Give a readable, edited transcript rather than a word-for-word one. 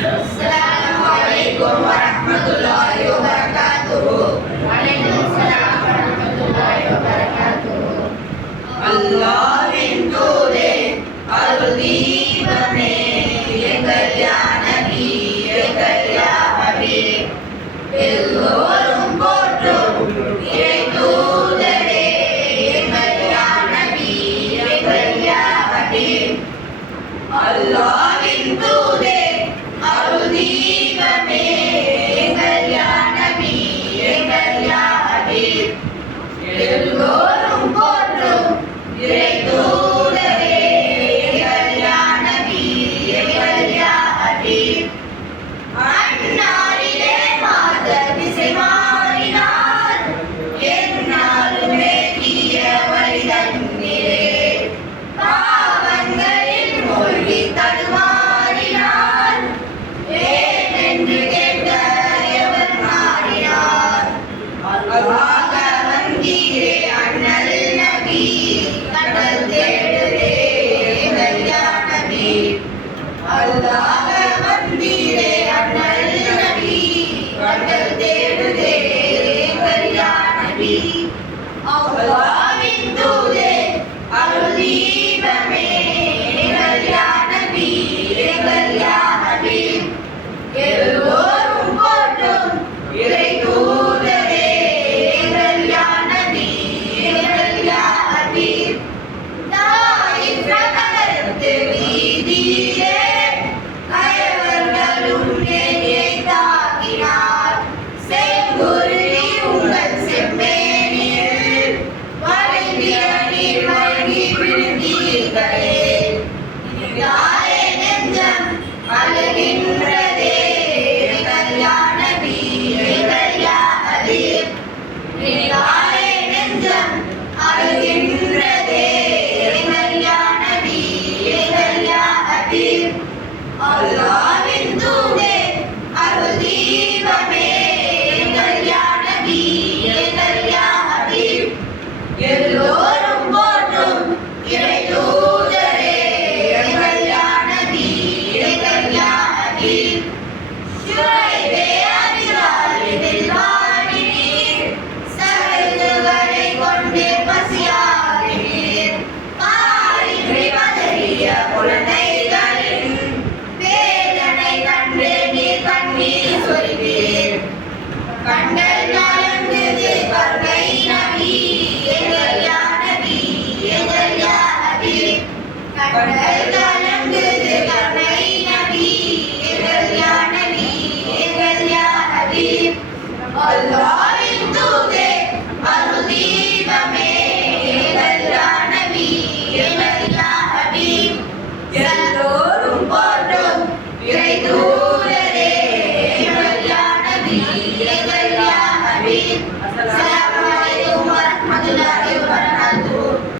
Assalamualaikum warahmatullahi wabarakatuh. Waalaikumsalam warahmatullahi wabarakatuh. அல்லாஹ்வின் தூதே அருள் தீபமே எங்கள் யா நபி எங்கள் யா ஹபீப் எல்லோரும் போற்றும் இறை தூதரே எங்கள் யா நபி எங்கள் யா ஹபீப் அல்லாஹ்வின் தூதே அருள் தீபமே எங்கள் யா நபி எங்கள் யா ஹபீப் எல்லோரும் போற்றும் இறை தூதரே எங்கள் யா நபி எங்கள் யா ஹபீப் அந்நாளிலே மாத திசை மாறினார் எந்நாளுமே தீய வழி தன்னிலே பாவங்களில் மூழ்கி தடுமாறினார் ஏனென்று கேட்க எவர் மாறினார் அல்லாஹ் வந்தீரே அண்ணல் நபி கடல் தேடுதே எங்கள் யா நபி அல்லாஹ் வந்தீரே அண்ணல் நபி கடல் தேடுதே எங்கள் யா நபி அல்லாஹ்வின் தூதே அருள் தீபமே எங்கள் யா நபி எங்கள் யா ஹபீப் எல்லோரும் போற்றும் இறை தூதரே எங்கள் யா நபி எங்கள் யா ஹபீப் தாயிஃப் நகரத்து வீதியிலே கயவர்களும் நேரியை தாக்கினார் செங்குருதி உங்கள் செம்மேனியில் வழிந்திய நீர் வழங்கி விழுந்தீர்களே தாயே நெஞ்சம் அழுகின்றதே எங்கள் யா நபி எங்கள் யா ஹபீப் தாயே நெஞ்சம் அழுகின்றதே எங்கள் யா நபி எங்கள் யா ஹபீப் அல்லாஹ்வின் தூதே அருள் தீபமே எங்கள் யா நபி எங்கள் யா ஹபீப் எல்லோரும் போற்றும் இறை தூதரே எங்கள் யா நபி எங்கள் யா ஹபீப் ஷுரைபே அபிராலில் வாடினீர் சரதுகளை கொண்டு பசியாறினீர் பாரின்றி பதறிய குழந்தைகளின் வேதனை கண்டு நீர் கண்ணீர் சொரிவீர் கண்டல் நலங்குது கருணை நபி எங்கள் யா நபி எங்கள் யா ஹபீப் கண்டல் நலங்குது கருணை நபி எங்கள் யா நபி எங்கள் யா ஹபீப் அல்லாஹ்வின் தூதே அருள் தீபமே எங்கள் யா நபி எங்கள் யா ஹபீப் எல்லோரும் போற்றும் இறை தூதரே எங்கள் யா நபி எங்கள் யா ஹபீப்